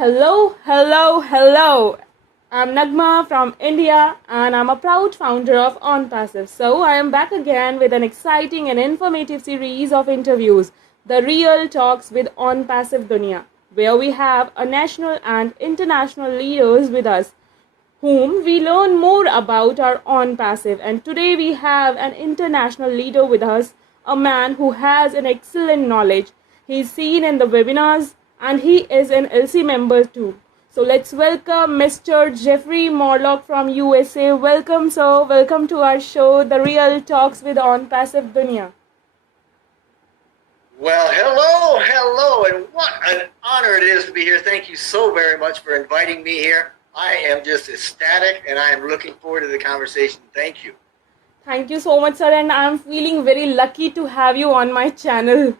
Hello, hello, hello. I'm Nagma from India and I'm a proud founder of Onpassive. So I am back again with an exciting and informative series of interviews, the Real Talks with Onpassive Dunya, where we have a national and international leaders with us whom we learn more about our Onpassive. And today we have an international leader with us, a man who has an excellent knowledge. He's seen in the webinars and he is an LC member too. So let's welcome Mr. Jeffrey Morlock from USA. Welcome, sir. Welcome to our show, The Real Talks with Onpassive Dunya. Well, hello, and what an honor it is to be here. Thank you so very much for inviting me here. I am just ecstatic, and I am looking forward to the conversation. Thank you. Thank you so much, sir, and I'm feeling very lucky to have you on my channel.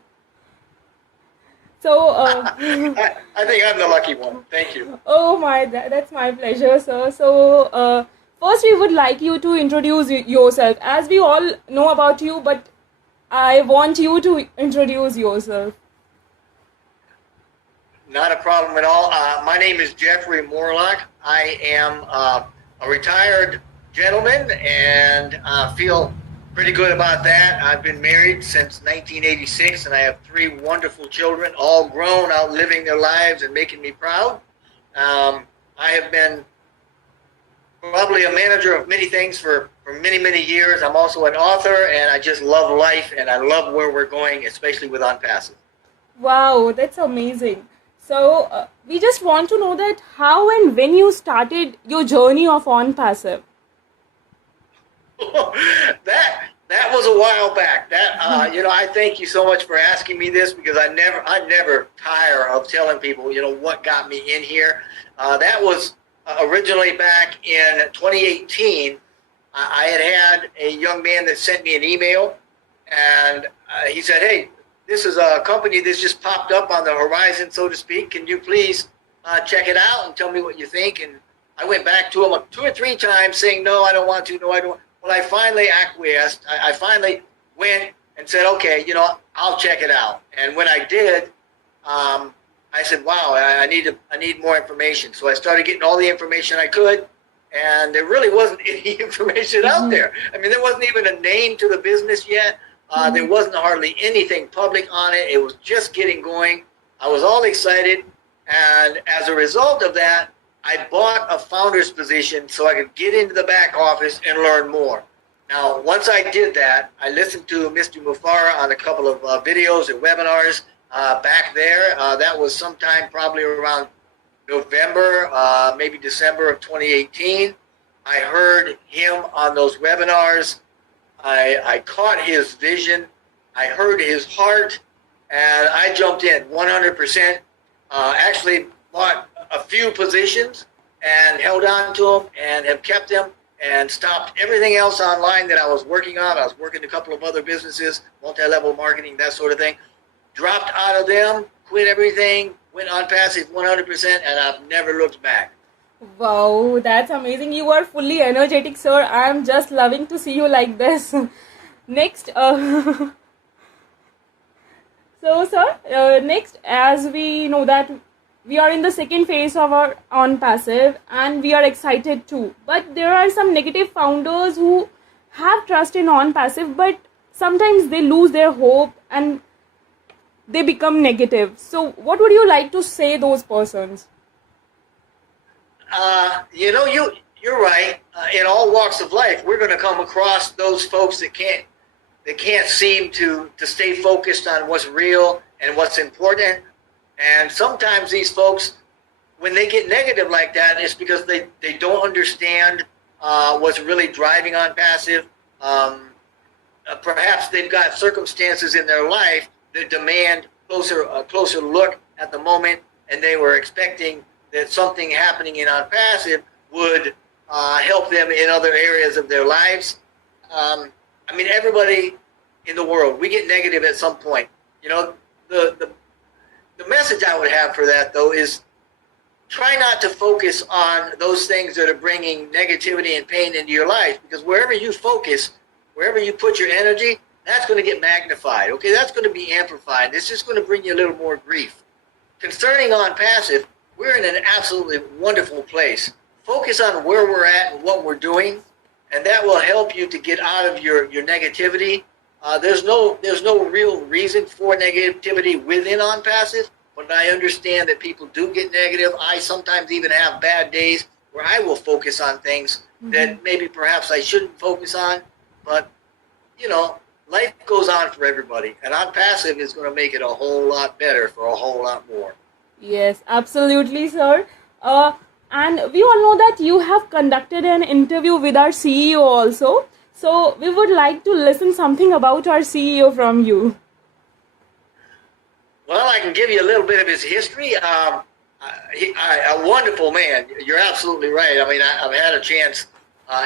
So, I think I'm the lucky one. Thank you. Oh my, that's my pleasure, sir. So, first we would like you to introduce yourself. As we all know about you, but I want you to introduce yourself. Not a problem at all. My name is Jeffrey Morlock. I am a retired gentleman, and I feel pretty good about that. I've been married since 1986, and I have 3 wonderful children, all grown, out living their lives and making me proud. I have been probably a manager of many things for many, many years. I'm also an author, and I just love life, and I love where we're going, especially with Onpassive. Wow, that's amazing. So, we just want to know that how and when you started your journey of Onpassive. That was a while back. I thank you so much for asking me this, because I never tire of telling people, what got me in here. That was originally back in 2018. I had a young man that sent me an email, and he said, "Hey, this is a company that's just popped up on the horizon, so to speak. Can you please check it out and tell me what you think?" And I went back to him 2 or 3 times saying, "No, I don't want to. No, I don't." Well, I finally acquiesced. I finally went and said, "Okay, I'll check it out." And when I did, I said, "Wow, I need more information." So I started getting all the information I could, and there really wasn't any information out there. I mean, there wasn't even a name to the business yet. There wasn't hardly anything public on it. It was just getting going. I was all excited, and as a result of that, I bought a founder's position so I could get into the back office and learn more. Now, once I did that, I listened to Mr. Mufara on a couple of videos and webinars back there. That was sometime probably around November, maybe December of 2018. I heard him on those webinars. I caught his vision. I heard his heart, and I jumped in 100%. Actually bought a few positions and held on to them and have kept them, and stopped everything else online that I was working on. I was working a couple of other businesses, multi-level marketing, that sort of thing. Dropped out of them, quit everything, went Onpassive 100%, and I've never looked back. Wow, that's amazing. You are fully energetic, sir. I'm just loving to see you like this. Next, so sir, next, as we know that we are in the second phase of our Onpassive, and we are excited too. But there are some negative founders who have trust in Onpassive, but sometimes they lose their hope and they become negative. So what would you like to say those persons? You're right. In all walks of life, we're going to come across those folks that can't seem to stay focused on what's real and what's important. And sometimes these folks, when they get negative like that, it's because they don't understand what's really driving Onpassive. Perhaps they've got circumstances in their life that demand a closer look at the moment, and they were expecting that something happening in Onpassive would help them in other areas of their lives. Everybody in the world, we get negative at some point. The message I would have for that, though, is try not to focus on those things that are bringing negativity and pain into your life, because wherever you focus, wherever you put your energy, that's going to get magnified. Okay, that's going to be amplified. It's just going to bring you a little more grief. Concerning Onpassive, we're in an absolutely wonderful place. Focus on where we're at and what we're doing, and that will help you to get out of your negativity. There's no real reason for negativity within Onpassive, but I understand that people do get negative. I sometimes even have bad days where I will focus on things that maybe perhaps I shouldn't focus on, but life goes on for everybody, and Onpassive is going to make it a whole lot better for a whole lot more. Yes, absolutely, sir. And we all know that you have conducted an interview with our CEO also. So we would like to listen something about our CEO from you. Well, I can give you a little bit of his history. A wonderful man. You're absolutely right. I mean, I've had a chance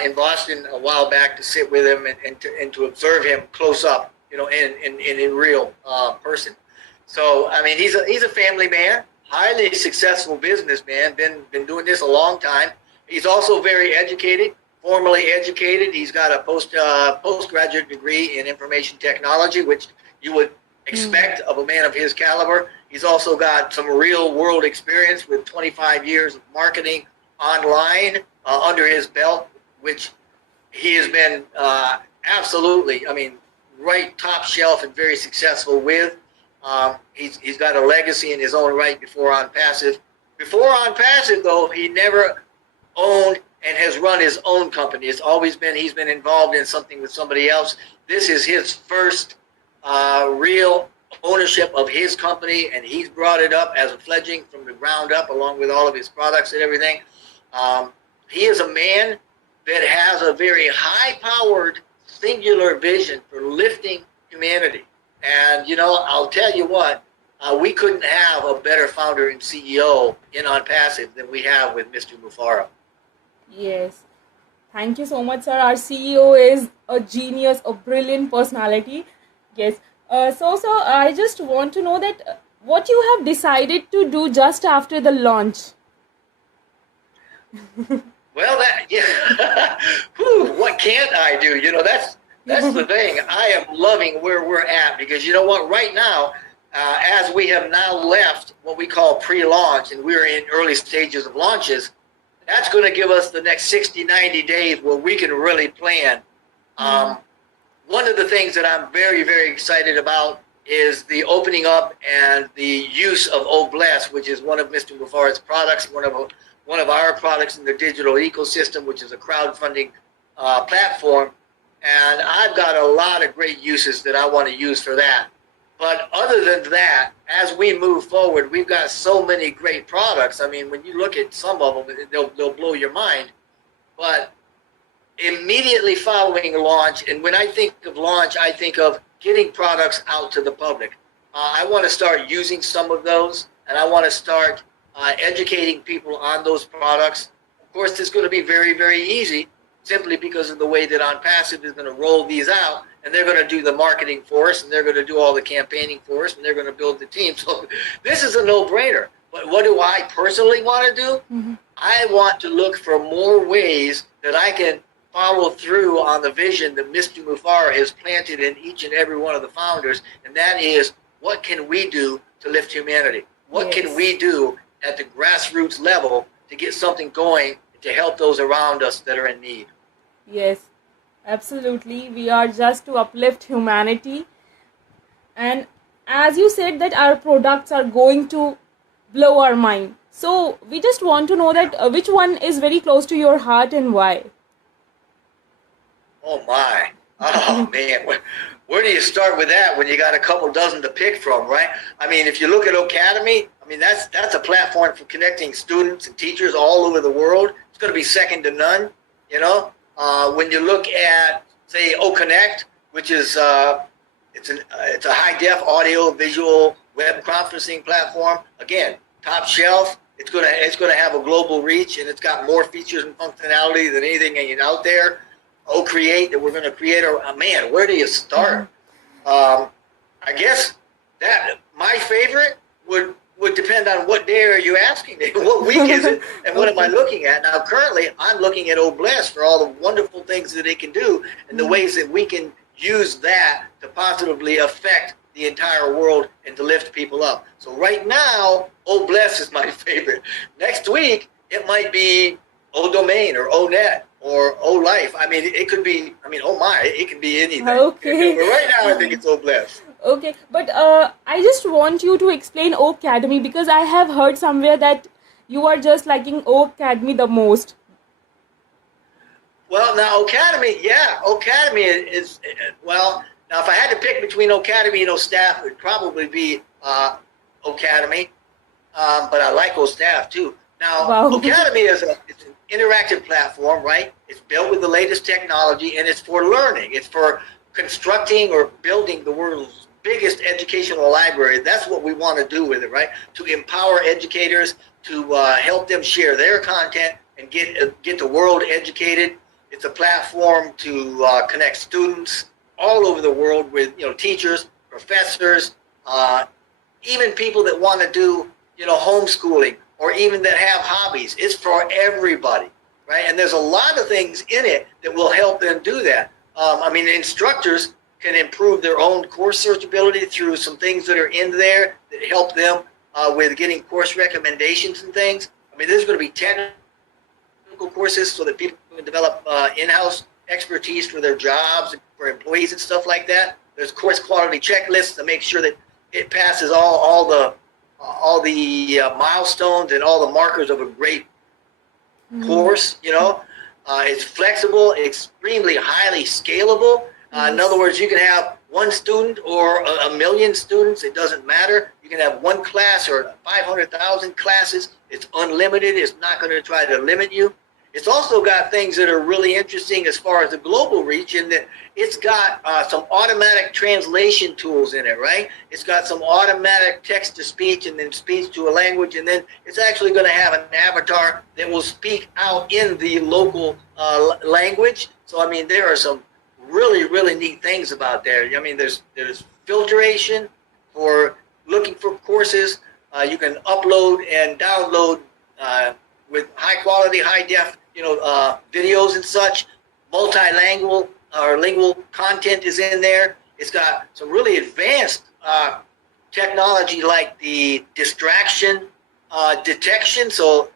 in Boston a while back to sit with him and to observe him close up, in real person. So, I mean, he's a family man, highly successful businessman, been doing this a long time. He's also very educated, formally educated. He's got a postgraduate degree in information technology, which you would expect of a man of his caliber. He's also got some real world experience with 25 years of marketing online under his belt, which he has been absolutely, right top shelf and very successful with. He's got a legacy in his own right before Onpassive. Before Onpassive, though, he never owned and has run his own company. It's always been he's been involved in something with somebody else. This is his first real ownership of his company, and he's brought it up as a fledgling from the ground up, along with all of his products and everything. He is a man that has a very high-powered, singular vision for lifting humanity. And, I'll tell you what, we couldn't have a better founder and CEO in Onpassive than we have with Mr. Mufara. Yes. Thank you so much, sir. Our CEO is a genius, a brilliant personality. Yes. So, I just want to know that what you have decided to do just after the launch. Well, what can't I do? That's the thing. I am loving where we're at because you know what? Right now, as we have now left what we call pre-launch and we're in early stages of launches, that's going to give us the next 60, 90 days where we can really plan. One of the things that I'm very, very excited about is the opening up and the use of O-Bless, which is one of Mr. Mufara's products, one of our products in the digital ecosystem, which is a crowdfunding platform. And I've got a lot of great uses that I want to use for that. But other than that, as we move forward, we've got so many great products. I mean, when you look at some of them, they'll blow your mind. But immediately following launch, and when I think of launch, I think of getting products out to the public. I want to start using some of those, and I want to start educating people on those products. Of course, it's going to be very, very easy simply because of the way that Onpassive is going to roll these out, and they're going to do the marketing for us, and they're going to do all the campaigning for us, and they're going to build the team. So this is a no-brainer. But what do I personally want to do? I want to look for more ways that I can follow through on the vision that Mr. Mufara has planted in each and every one of the founders, and that is, what can we do to lift humanity? What can we do at the grassroots level to get something going to help those around us that are in need? Yes, absolutely. We are just to uplift humanity. And as you said that our products are going to blow our mind. So we just want to know that which one is very close to your heart and why? Oh my. Oh man. Where do you start with that when you got a couple dozen to pick from, right? I mean, if you look at O-Cademy, that's a platform for connecting students and teachers all over the world. It's going to be second to none, When you look at, say, O-Connect, which is it's a high-def audio visual web conferencing platform. Again, top shelf. It's gonna have a global reach, and it's got more features and functionality than anything out there. O-Creat, that we're going to create man, where do you start? I guess that my favorite would depend on what day are you asking me, what week is it, and what am I looking at? Now, currently, I'm looking at O-Bless for all the wonderful things that it can do and the ways that we can use that to positively affect the entire world and to lift people up. So right now, O Bless is my favorite. Next week, it might be O Domain or O Net or O Life. I mean, it could be, oh my, it can be anything. Okay. But right now, I think it's O Bless. Okay, but I just want you to explain O-Cademy, because I have heard somewhere that you are just liking O-Cademy the most. Well, now O-Cademy, yeah, O-Cademy is, well, now if I had to pick between O-Cademy and O-Staff, it would probably be O-Cademy, but I like O-Staff too. Now, Wow. O-Cademy it's an interactive platform, right? It's built with the latest technology, and it's for learning. It's for constructing or building the world's biggest educational library. That's what we want to do with it, right? To empower educators, to help them share their content and get the world educated. It's a platform to connect students all over the world with teachers, professors, even people that want to do homeschooling or even that have hobbies. It's for everybody, right? And there's a lot of things in it that will help them do that. Instructors can improve their own course searchability through some things that are in there that help them with getting course recommendations and things. There's going to be technical courses so that people can develop in-house expertise for their jobs and for employees and stuff like that. There's course quality checklists to make sure that it passes all the milestones and all the markers of a great course. It's flexible, extremely highly scalable. In other words, you can have one student or a million students. It doesn't matter. You can have one class or 500,000 classes. It's unlimited. It's not going to try to limit you. It's also got things that are really interesting as far as the global reach, in that it's got some automatic translation tools in it, right? It's got some automatic text-to-speech and then speech to a language, and then it's actually going to have an avatar that will speak out in the local language. So, there are some really, really neat things about there. There's filtration for looking for courses. You can upload and download with high quality, high def, videos and such. Multilingual or lingual content is in there. It's got some really advanced technology like the distraction detection. So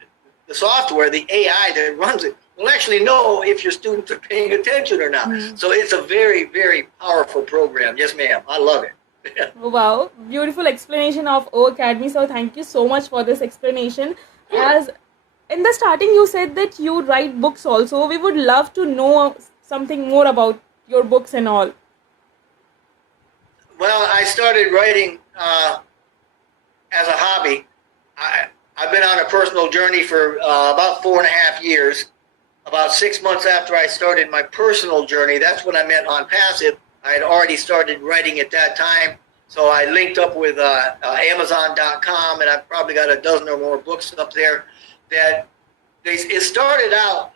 the software, the AI that runs it, will actually know if your students are paying attention or not. So it's a very, very powerful program. Yes, ma'am. I love it. Wow, beautiful explanation of O-Cademy. So thank you so much for this explanation. As in the starting you said that you write books also. We would love to know something more about your books and all. Well, I started writing as a hobby. I've been on a personal journey for about 4.5 years. About 6 months after I started my personal journey, that's when I met Onpassive. I had already started writing at that time. So I linked up with Amazon.com, and I've probably got a dozen or more books up there. It started out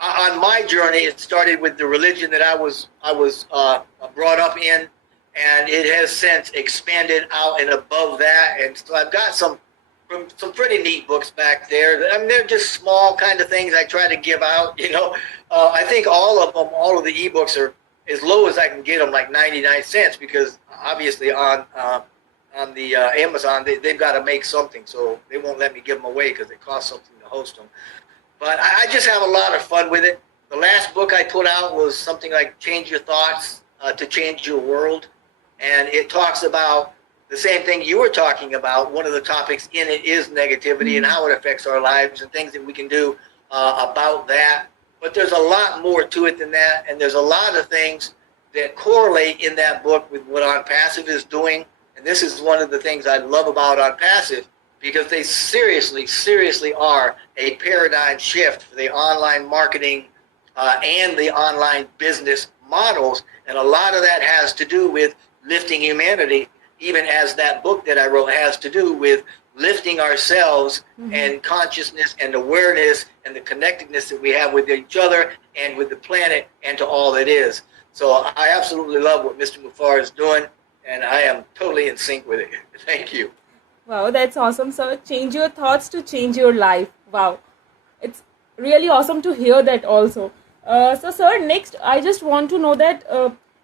on my journey. It started with the religion that I was brought up in, and it has since expanded out and above that. And so I've got some pretty neat books back there. They're just small kind of things I try to give out. I think all of the ebooks are as low as I can get them, like 99 cents, because obviously on the Amazon, they've got to make something, so they won't let me give them away because it costs something to host them. But I just have a lot of fun with it. The last book I put out was something like Change Your Thoughts to Change Your World, and it talks about the same thing you were talking about. One of the topics in it is negativity and how it affects our lives and things that we can do about that. But there's a lot more to it than that, and there's a lot of things that correlate in that book with what Onpassive is doing. And this is one of the things I love about Onpassive, because they seriously are a paradigm shift for the online marketing and the online business models. And a lot of that has to do with lifting humanity, even as that book that I wrote has to do with lifting ourselves and consciousness and awareness and the connectedness that we have with each other and with the planet and to all that is. So I absolutely love what Mr. Muffar is doing, and I am totally in sync with it. Thank you. Wow, that's awesome. So change your thoughts to change your life. Wow. It's really awesome to hear that also. So sir, next I just want to know that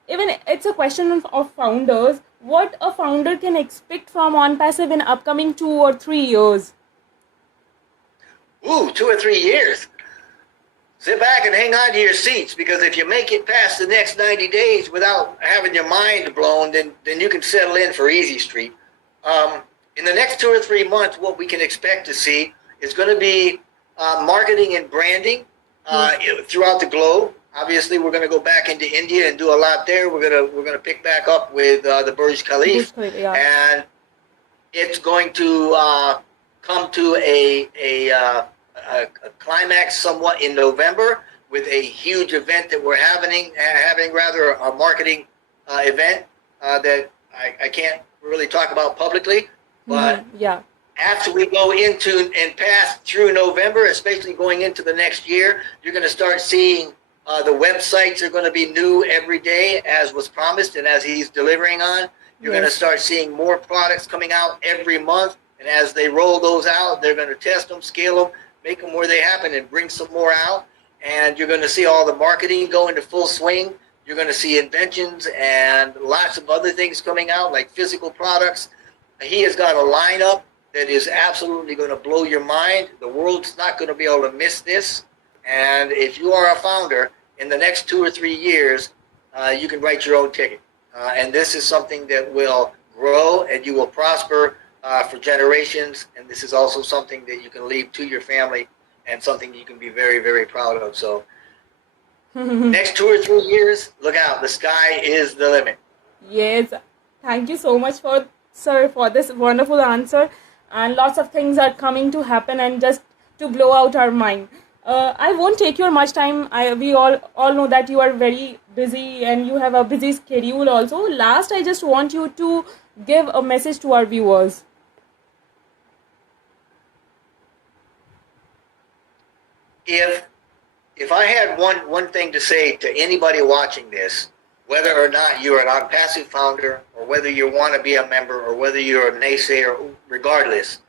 even it's a question of founders. what a founder can expect from Onpassive in upcoming 2 or 3 years. Ooh, 2 or 3 years. Sit back and hang on to your seats, because if you make it past the next 90 days without having your mind blown, then you can settle in for Easy Street. In the next 2 or 3 months, what we can expect to see is going to be marketing and branding throughout the globe. Obviously, we're going to go back into India and do a lot there. We're gonna pick back up with the Burj Khalifa, and it's going to come to a climax somewhat in November with a huge event that we're having a marketing event that I can't really talk about publicly, but after we go into and pass through November, especially going into the next year, you're going to start seeing the websites are going to be new every day, as was promised and as he's delivering on. You're going to start seeing more products coming out every month, and as they roll those out, they're going to test them, scale them, make them where they happen, and bring some more out. And you're going to see all the marketing go into full swing. You're going to see inventions and lots of other things coming out, like physical products. He has got a lineup that is absolutely going to blow your mind. The world's not going to be able to miss this. And if you are a founder, in the next 2 or 3 years, you can write your own ticket. And this is something that will grow, and you will prosper for generations. And this is also something that you can leave to your family, and something you can be very, very proud of. So next 2 or 3 years, look out. The sky is the limit. Yes. Thank you so much, sir, for this wonderful answer. And lots of things are coming to happen, and just to blow out our mind. I won't take your much time. We all know that you are very busy and you have a busy schedule also. Last, I just want you to give a message to our viewers. If I had one thing to say to anybody watching this, whether or not you're an Onpassive founder, or whether you want to be a member, or whether you're a naysayer, regardless,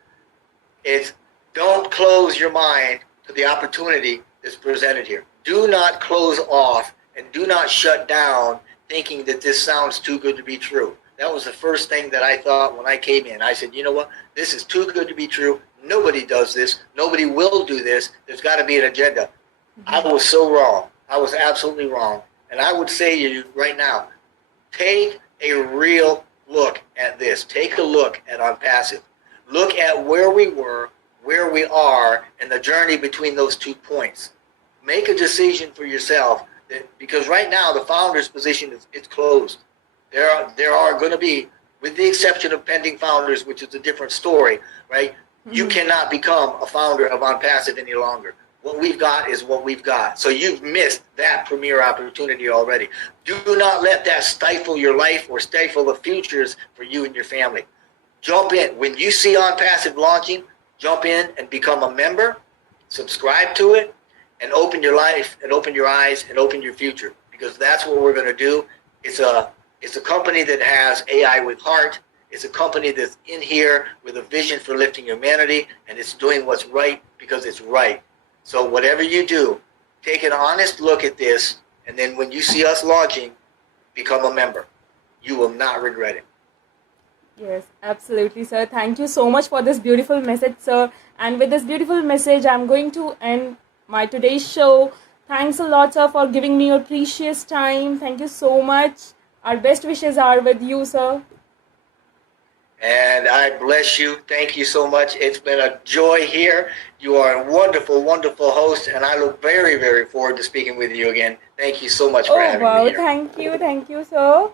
it's don't close your mind to the opportunity that's presented here. Do not close off, and do not shut down thinking that this sounds too good to be true. That was the first thing that I thought when I came in. I said, you know what? This is too good to be true. Nobody does this. Nobody will do this. There's got to be an agenda. I was so wrong. I was absolutely wrong. And I would say to you right now, take a real look at this. Take a look at Onpassive. Look at where we were, where we are, and the journey between those 2 points. Make a decision for yourself, because right now the founder's position it's closed. There are going to be, with the exception of pending founders, which is a different story, right? You cannot become a founder of Onpassive any longer. What we've got is what we've got. So you've missed that premier opportunity already. Do not let that stifle your life or stifle the futures for you and your family. Jump in. When you see Onpassive launching, jump in and become a member, subscribe to it, and open your life, and open your eyes, and open your future, because that's what we're going to do. It's a company that has AI with heart. It's a company that's in here with a vision for lifting humanity, and it's doing what's right because it's right. So whatever you do, take an honest look at this, and then when you see us launching, become a member. You will not regret it. Yes, absolutely, sir. Thank you so much for this beautiful message, sir. And with this beautiful message, I'm going to end my today's show. Thanks a lot, sir, for giving me your precious time. Thank you so much. Our best wishes are with you, sir. And I bless you. Thank you so much. It's been a joy here. You are a wonderful, wonderful host, and I look very, very forward to speaking with you again. Thank you so much for having me here. Thank you, sir.